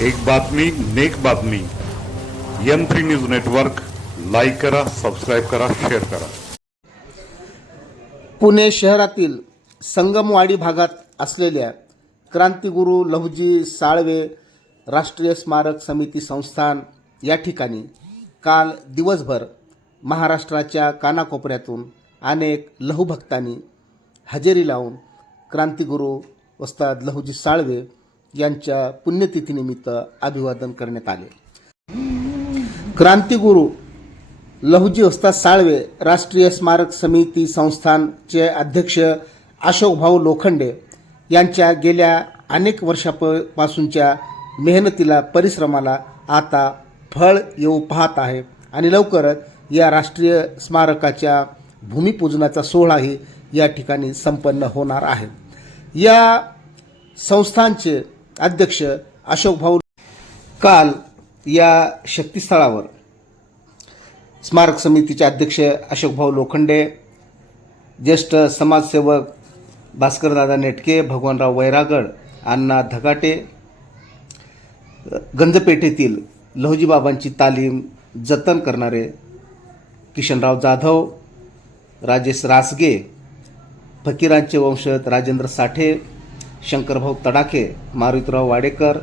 एक बातमी नेक बातमी. M three news network like करा सबस्क्राईब करा शेअर करा. पुणे शहरातील संगमवाडी भागात असलेल्या क्रांतिगुरू लहुजी साळवे राष्ट्रीय स्मारक समिती संस्थान या ठिकाणी काल दिवसभर महाराष्ट्राच्या कानाकोपऱ्यातून अनेक लहुभक्तांनी हजेरी लावून क्रांतिगुरू वस्ताद लहुजी साळवे यांच्या पुण्यतिथीनिमित्त अभिवादन करण्यात आले. क्रांतिगुरू लहुजी उस्ताद साळवे राष्ट्रीय स्मारक समिती संस्थानचे अध्यक्ष अशोकभाऊ लोखंडे यांच्या गेल्या अनेक वर्षापासूनच्या मेहनतीला परिश्रमाला आता फळ येऊ पाहत आहे आणि लवकरच या राष्ट्रीय स्मारकाच्या भूमिपूजनाचा सोहळाही या ठिकाणी संपन्न होणार आहे. या संस्थांचे अध्यक्ष अशोकभाऊ काल या शक्तीस्थळावर स्मारक समितीचे अध्यक्ष अशोकभाऊ लोखंडे ज्येष्ठ समाजसेवक भास्करदादा नेटके भगवानराव वैरागड अण्णा धगाटे गंजपेठेतील लहुजीबाबांची तालीम जतन करणारे किशनराव जाधव राजेश रासगे फकीरांचे वंशज राजेंद्र साठे शंकरभाऊ तडाखे मारुतीराव वाडेकर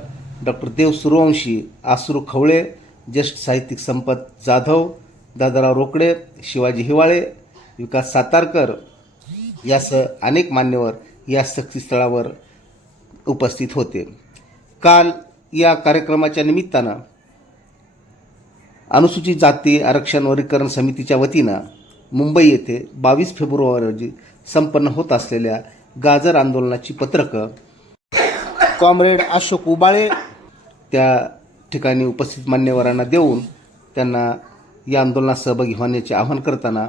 डॉक्टर देव सूर्यवंशी आसरू खवळे ज्येष्ठ साहित्यिक संपत जाधव दादाराव रोकडे शिवाजी हिवाळे विकास सातारकर यासह अनेक मान्यवर या स्थळावर उपस्थित होते. काल या कार्यक्रमाच्या निमित्तानं अनुसूचित जाती आरक्षण वर्गीकरण समितीच्या वतीनं मुंबई येथे बावीस फेब्रुवारी रोजी संपन्न होत असलेल्या गाजर आंदोलनाची पत्रकं. कॉम्रेड अशोक उबाळे त्या ठिकाणी उपस्थित मान्यवरांना देऊन त्यांना या आंदोलनात सहभागी होण्याचे आवाहन करताना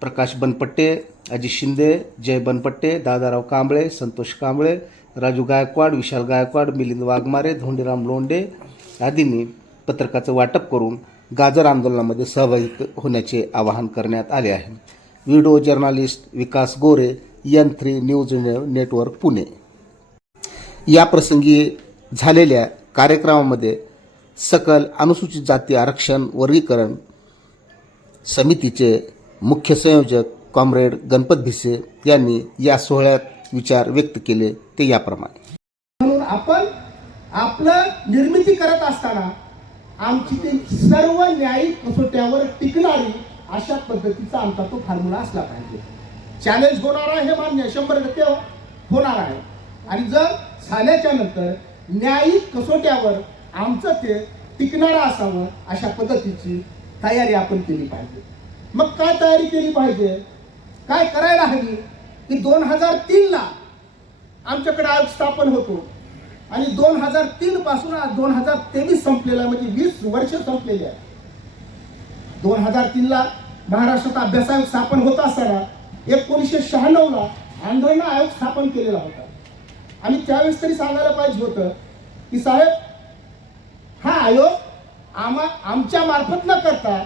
प्रकाश बनपट्टे अजित शिंदे जय बनपट्टे दादाराव कांबळे संतोष कांबळे राजू गायकवाड विशाल गायकवाड मिलिंद वाघमारे धोंडीराम लोंडे आदींनी पत्रकाचं वाटप करून गाजर आंदोलनामध्ये सहभागी होण्याचे आवाहन करण्यात आले आहे. Video journalist Vikas Gore N three news network Pune. या प्रसंगी झालेल्या कार्यक्रमामध्ये सकल अनुसूचित जाती आरक्षण वर्गीकरण समितीचे मुख्य संयोजक कॉम्रेड गणपत भिसे यांनी या सोहळ्यात विचार व्यक्त केले ते याप्रमाणे. म्हणून आपण आपलं निर्मिती करत असताना आमची ती सर्व न्यायिक कसोट्यावर टिकणारी अशा पद्धतीचा आमचा तो फॉर्म्युला असला पाहिजे. चॅलेंज होणार आहे हे मान्य शंभर टक्के होणार आहे. आणि जर झाल्याच्यानंतर न्यायिक कसोट्यावर आमचं ते टिकणारं असावं अशा पद्धतीची तयारी आपण केली पाहिजे. मग काय तयारी केली पाहिजे? काय करायला हवी? की दोन हजार तीनला आमच्याकडे आयोग स्थापन होतो. आणि दोन हजार तीन पासून आज दोन हजार तेवीस संपलेला म्हणजे वीस वर्ष संपलेली आहे. दोन हजार तीनला महाराष्ट्रात अभ्यास आयोग स्थापन होत असताना एकोणीसशे शहाण्णवला आंदोलन आयोग स्थापन केलेला होता. आणि त्यावेळेस तरी सांगायला पाहिजे होतं की साहेब हा आयोग आम्हा आमच्या मार्फत न करता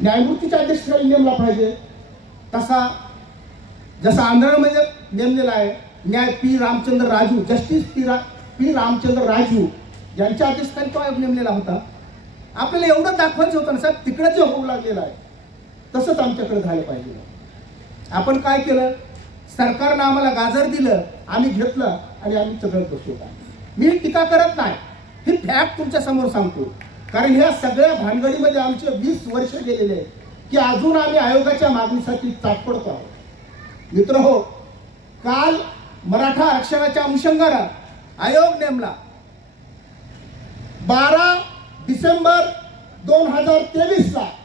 न्यायमूर्तीच्या अध्यक्षतेखाली नेमला पाहिजे. तसा जसा आंध्रमध्ये म्हणजे नेमलेला आहे न्याय P Ramchandra Raju justice P रा पी रामचंद्र राजू यांच्या अध्यक्षस्थानी तो आयोग नेमलेला होता. आपल्याला एवढं दाखवायचं होतं ना साहेब तिकडे जे होऊ लागलेलं आहे. तसंच आमच्याकडे झालं पाहिजे. आपण काय केलं? सरकारनं आम्हाला गाजर दिलं आम्ही घेतलं आणि आम्ही सगळं बसवलं मी टीका करत नाही. ही फॅक्ट तुमच्यासमोर सांगतो. कारण ह्या सगळ्या भानगडीमध्ये आमचे वीस वर्ष गेलेले आहेत की अजून आम्ही आयोगाच्या मागणीसाठी तात्पडतो आहोत. मित्र हो काल मराठा आरक्षणाच्या अनुषंगानं आयोग नेमला. बारा डिसेंबर दोन हजार तेवीसला ला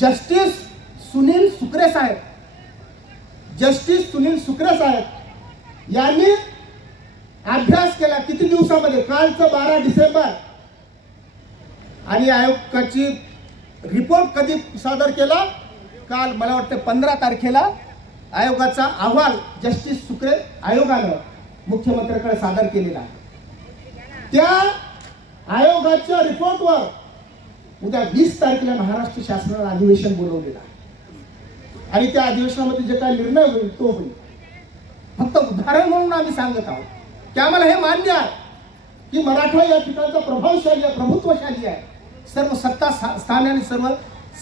जस्टिस सुनील सुकरे साहेब. जस्टिस सुनील सुकरे साहेब यांनी अभ्यास केला किती दिवसामध्ये? कालचं बारा डिसेंबर. आणि आयोगाची रिपोर्ट कधी सादर केला? काल मला वाटतं पंधरा तारखेला आयोगाचा अहवाल जस्टिस सुक्रे आयोगानं मुख्यमंत्र्यांकडे सादर केलेला त्या आयोगाच्या रिपोर्टवर उद्या वीस तारखेला महाराष्ट्र शासनानं अधिवेशन बोलवलेलं आहे. आणि त्या अधिवेशनामध्ये जे काही निर्णय होईल तो होईल. फक्त उदाहरण म्हणून आम्ही सांगत आहोत की आम्हाला हे मान्य आहे की मराठा या ठिकाणचा प्रभावशाली आहे प्रभुत्वशाली आहे. सर्व सत्ता स्थान स्थाने आणि सर्व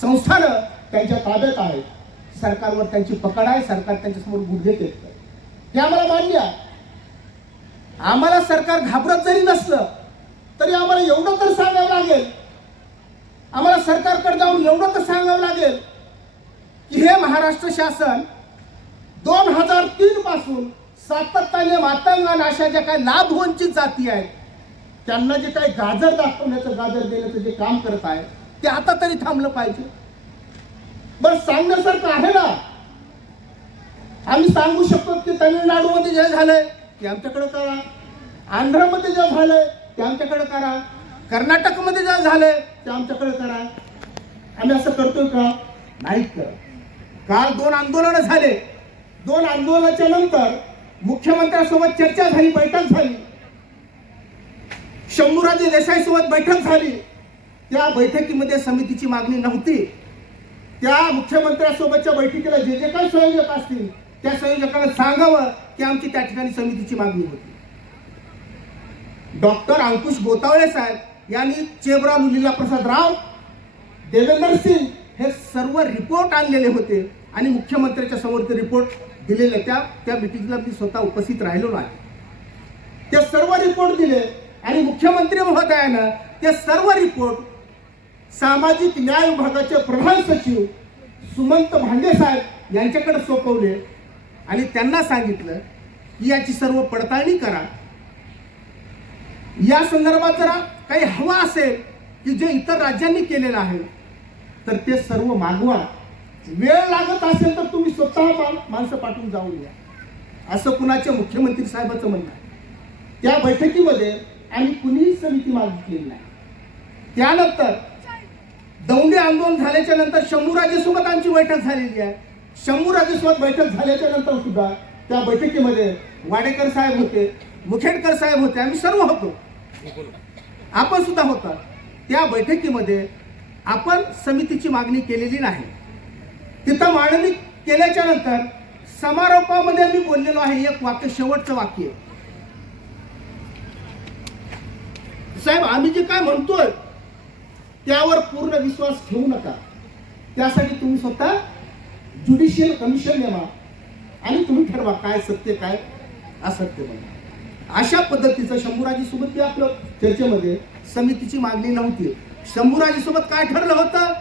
संस्थानं त्यांच्या ताब्यात आहेत. सरकारवर त्यांची पकड आहे सरकार त्यांच्यासमोर गुडघे टेकतं हे आम्हाला मान्य आहे. आम्हाला सरकार घाबरत जरी नसलं तरी आम्हाला एवढं तर सांगावं लागेल आम्हाला सरकारकडे जाऊन एवढं तर सांगावं लागेल की हे महाराष्ट्र शासन दोन हजार तीन पासून सातत्याने मातंगान अशा ज्या काही लाभ वंचित जाती आहेत त्यांना जे काही गाजर दाखवण्याचं गाजर देण्याचं जे काम करत आहे ते आता तरी थांबलं पाहिजे. बरं सांगण्यासारखं आहे ना? आम्ही सांगू शकतो की तमिळनाडूमध्ये जे झालंय ते आमच्याकडे करा. आंध्रमध्ये जे झालंय ते आमच्याकडे करा. कर्नाटकमध्ये जर झालंय ते आमच्याकडे करा. आम्ही असं करतोय का? नाही करत. काल दोन आंदोलनं झाले. दोन आंदोलनाच्या नंतर मुख्यमंत्र्यांसोबत चर्चा झाली बैठक झाली. शंभूराजे देसाई सोबत बैठक झाली. त्या बैठकीमध्ये समितीची मागणी नव्हती. त्या मुख्यमंत्र्यांसोबतच्या बैठकीला जे जे काही संयोजक असतील त्या संयोजकांना सांगावं की आमची त्या ठिकाणी समितीची मागणी होती. डॉक्टर अंकुश गोतावळे साहेब यांनी चेबरा मुलीला प्रसाद राव देवेंद्र सिंग हे सर्व रिपोर्ट आणलेले होते आणि मुख्यमंत्र्याच्या समोर ते रिपोर्ट दिलेले त्या त्या मिटिंगला मी स्वतः उपस्थित राहिलो नाही ते सर्व रिपोर्ट दिले आणि मुख्यमंत्री महोदयानं ते सर्व रिपोर्ट सामाजिक न्याय विभागाचे प्रधान सचिव सुमंत भांडे साहेब यांच्याकडे सोपवले आणि त्यांना सांगितलं की याची सर्व पडताळणी करा. या संदर्भात जरा काही हवा असेल की जे इतर राज्यांनी केलेलं आहे तर ते सर्व मागवा. वेळ लागत असेल तर तुम्ही स्वतः माणसं पाठवून जाऊन द्या असं कुणाच्या मुख्यमंत्री साहेबाचं म्हणणं आहे. त्या बैठकीमध्ये आम्ही कुणीही समिती मागितलेली नाही. त्यानंतर दौंडे आंदोलन झाल्याच्यानंतर शंभूराजेसोबत आमची बैठक झालेली आहे. शंभूराजेसोबत बैठक झाल्याच्यानंतर सुद्धा त्या बैठकीमध्ये वाडेकर साहेब होते मुखेडकर साहेब होते आम्ही सर्व होतो. आपण सुद्धा होता त्या बैठकीमध्ये आपण समितीची मागणी केलेली नाही. तिथं मांडणी केल्याच्यानंतर समारोपामध्ये मी बोललेलो आहे एक वाक्य शेवटचं वाक्य. साहेब आम्ही जे काय म्हणतोय त्यावर पूर्ण विश्वास ठेवू नका. त्यासाठी तुम्ही स्वतः ज्युडिशियल कमिशन नेमा आणि तुम्ही ठरवा काय सत्य काय असत्य बघा अशा पद्धतीचं शंभूराजी सोबत ते आपलं चर्चेमध्ये समितीची मागणी नव्हती. शंभूराजी सोबत काय ठरलं होतं?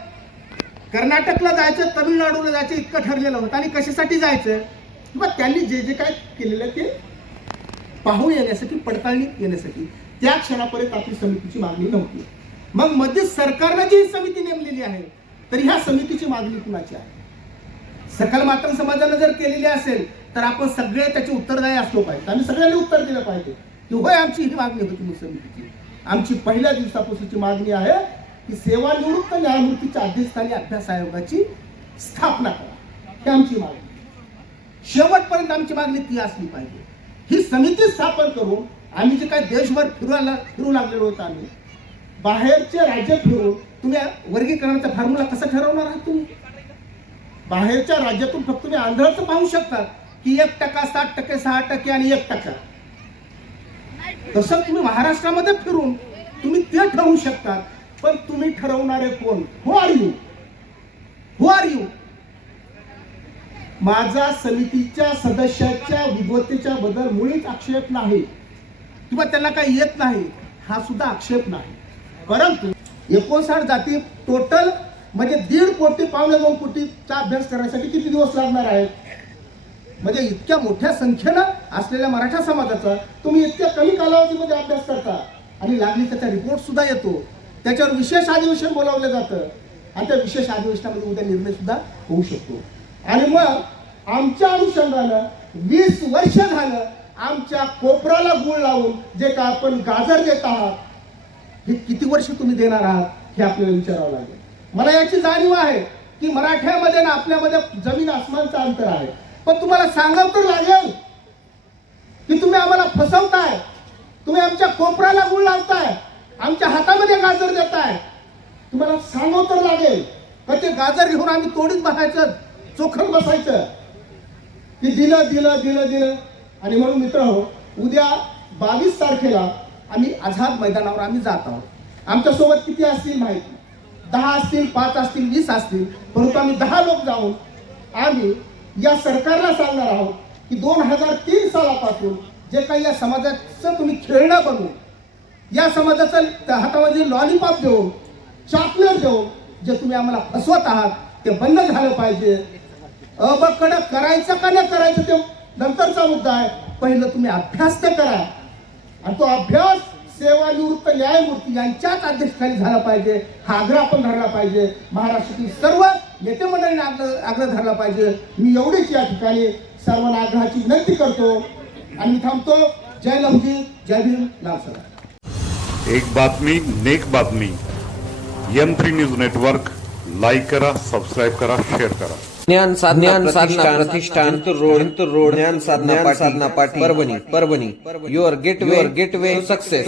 कर्नाटकला जायचं तमिळनाडूला जायचं इतकं ठरलेलं होतं. आणि कशासाठी जायचं? किंवा त्यांनी जे जे काय केलेलं ते पाहून येण्यासाठी पडताळणी येण्यासाठी. त्या क्षणापर्यंत आपली समितीची मागणी नव्हती. मग मध्ये सरकारनं जी समिती नेमलेली आहे तर ह्या समितीची मागणी कुणाची आहे? सकल मात्र समाजानं जर केलेली असेल तर आपण सगळे त्याचे उत्तरदायी असलो पाहिजे. आम्ही सगळ्यांनी उत्तर दिलं पाहिजे. की होय आमची ही मागणी होती मग समितीची आमची पहिल्या दिवसापासूनची मागणी आहे की सेवानिवृत्त न्यायमूर्तीच्या अध्यक्षस्थानी अभ्यास आयोगाची स्थापना करा. ही आमची मागणी. शेवटपर्यंत आमची मागणी ती असली पाहिजे. ही समिती स्थापन करून आम्ही जे काय देशभर फिरायला फिरू लागलेलो होतो आम्ही बाहेरचे राज्य फिरून तुम्ही वर्गीकरणाचा फॉर्म्युला कसा ठरवणार आहात तुम्ही? बाहेरच्या राज्यातून फक्त तुम्ही आंध्राचं पाहू शकता. की एक टक्का सात टक्के सहा टक्के आणि एक टक्का. तसं तुम्ही महाराष्ट्रामध्ये फिरून तुम्ही ते ठरवू शकता. पण तुम्ही ठरवणारे कोण? Who are you who are you माझा समितीच्या सदस्याच्या विद्वत्तेच्या बद्दल मुळीच आक्षेप नाही. किंवा त्यांना काही येत नाही. हा सुद्धा आक्षेप नाही. परंतु एकोणसाठ जाती टोटल म्हणजे दीड कोटी पावणे दोन कोटीचा अभ्यास करण्यासाठी किती दिवस लागणार आहेत? म्हणजे इतक्या मोठ्या संख्येनं असलेल्या मराठा समाजाचा तुम्ही इतक्या कमी कालावधीमध्ये अभ्यास करता. आणि लागली त्याचा रिपोर्ट सुद्धा येतो. त्याच्यावर विशेष अधिवेशन बोलावलं जातं. आणि त्या विशेष अधिवेशनामध्ये उद्या निर्णय सुद्धा होऊ शकतो. आणि मग आमच्या अनुषंगानं वीस वर्ष झालं आमच्या कोपराला गुळ लावून जे का आपण गाजर देत आहात हे किती वर्ष तुम्ही देणार आहात हे आपल्याला विचारावं लागेल. मला याची जाणीव आहे की मराठ्यामध्ये ना आपल्यामध्ये जमीन आसमानचं अंतर आहे. पण तुम्हाला सांगावं तर लागेल की तुम्ही आम्हाला फसवताय. तुम्ही आमच्या कोपऱ्याला गुळ लावताय. आमच्या हातामध्ये गाजर देताय. तुम्हाला सांगावं तर लागेल का ते गाजर घेऊन आम्ही तोडीत बसायचं चोखर बसायचं? की दिलं दिलं दिलं दिलं. आणि म्हणून मित्र हो उद्या बावीस तारखेला आम्ही आझाद मैदानावर आम्ही जात आहोत. आमच्यासोबत किती असतील माहिती दहा असतील पाच असतील वीस असतील. परंतु आम्ही दहा लोक जाऊन आम्ही या सरकारला सांगणार आहोत की दोन हजार तीन सालापासून जे काही या समाजाचं तुम्ही खेळणं बनवून या समाजाचं हातामध्ये लॉलीपॉप देऊन चॉकलेट देऊन जे तुम्ही आम्हाला फसवत आहात ते बंद झालं पाहिजे. अबकड करायचं का नाही करायचं ते नंतरचा मुद्दा आहे. पहिलं तुम्ही अभ्यास तर करा. आणि तो अभ्यास सेवानिवृत्त न्यायमूर्ती यांच्याच अध्यक्षतेखाली झाला पाहिजे. हा आग्रह आपण धरला पाहिजे. महाराष्ट्रातील सर्व नेते मंडळींनी आग्रह आग्रह धरला पाहिजे. मी एवढीच या ठिकाणी सर्वांना आग्रहाची विनंती करतो. आणि मी थांबतो. जय लवजी जय भीम लाल सर एक बातमी नेक बातमी. M three news network. Like करा सबस्क्राईब करा शेअर करा. ज्ञान साधना साधना प्रतिष्ठान रोड रोड. ज्ञान साधना साधना पाठी Parbhani Parbhani. Your gateway gateway success